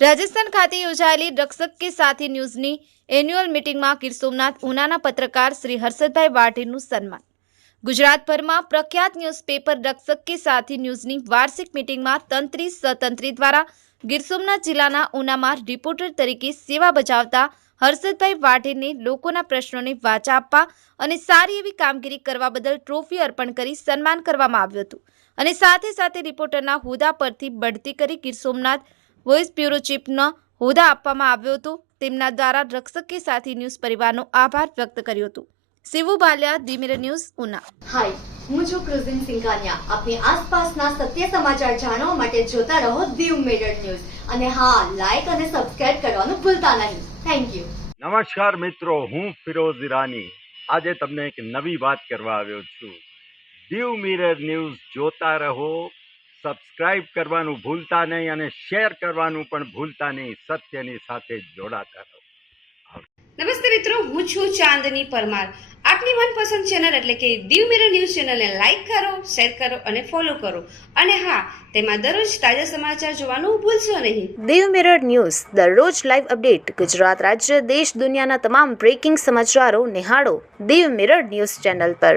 રાજસ્થાન ખાતે યોજાયેલી રક્ષક કે સાથી ન્યૂઝની એન્યુઅલ મીટિંગમાં ગીર સોમનાથ ઉનાના પત્રકાર શ્રી હર્ષદભાઈ વાઢેરનું સન્માન. ગુજરાતભરમાં પ્રખ્યાત ન્યૂઝપેપર રક્ષક કે સાથી ન્યૂઝની વાર્ષિક મીટિંગમાં તંત્રી સતંત્રી દ્વારા ગીર સોમનાથ જિલ્લાના ઉનામાં રિપોર્ટર તરીકે સેવા બજાવતા હર્ષદભાઈ વાઢેરને લોકોના પ્રશ્નોને વાચા આપવા અને સારી એવી કામગીરી કરવા બદલ ટ્રોફી અર્પણ કરી સન્માન કરવામાં આવ્યું હતું અને સાથે સાથે રિપોર્ટરના હોદ્દા પરથી બઢતી કરી ગીર સોમનાથ વોઇસ બ્યુરો ચીફનો હોદ્દા આપવામાં આવ્યો હતો. તેમના દ્વારા રક્ષક કે સાથી ન્યૂઝ પરિવારનો આભાર વ્યક્ત કર્યો હતો. Shivu Baliya, the mirror news, Una. Hi, હું છું ક્રુઝિન સિંઘાનિયા. આપની આસપાસના સત્ય સમાચાર જાણવા માટે જોતા રહો ધી મિરર ન્યૂઝ અને હા, લાઈક અને સબસ્ક્રાઇબ કરવાનું ભૂલતા નહીં. Thank you. નમસ્કાર મિત્રો, હું ફિરોઝ ઈરાની આજે તમને એક નવી વાત કરવા આવ્યો છું. ધી મિરર ન્યૂઝ જોતા રહો, સબસ્ક્રાઇબ કરવાનું ભૂલતા નહીં અને શેર કરવાનું પણ ભૂલતા નહીં. સત્યની સાથે જોડાતા રહો. નમસ્તે મિત્રો, હું છું ચાંદની પરમાર. આપની મનપસંદ ચેનલ એટલે કે ધી મિરર ન્યૂઝ ચેનલને લાઈક કરો, શેર કરો અને ફોલો કરો. અને હા, તેમાં દરરોજ તાજા સમાચાર જોવાનું ભૂલશો નહીં. ધી મિરર ન્યૂઝ દરરોજ લાઈવ અપડેટ. ગુજરાત રાજ્ય, દેશ, દુનિયાના તમામ બ્રેકિંગ સમાચારો નિહાળો ધી મિરર ન્યૂઝ ચેનલ પર.